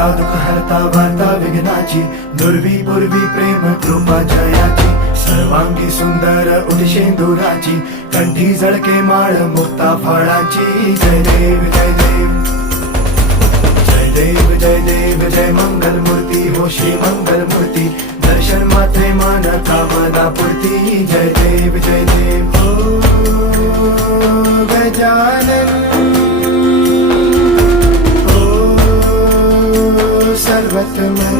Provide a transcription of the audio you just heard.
दाता दुःख हरता वार्ता विघ्नाची, दुर्वी पूर्वी प्रेम कृपा जयाची, सर्वांगी सुंदर उदिशेंदुराची, कंठी झळके माळ मुक्ता फळाची. जय देव जय देव जय देव जय देव जय मंगल मूर्ती हो श्री मंगल मूर्ती, दर्शन मात्रे मान कामना पूर्ती. जय देव जय देव ओ गजानन ओ सर्वतमन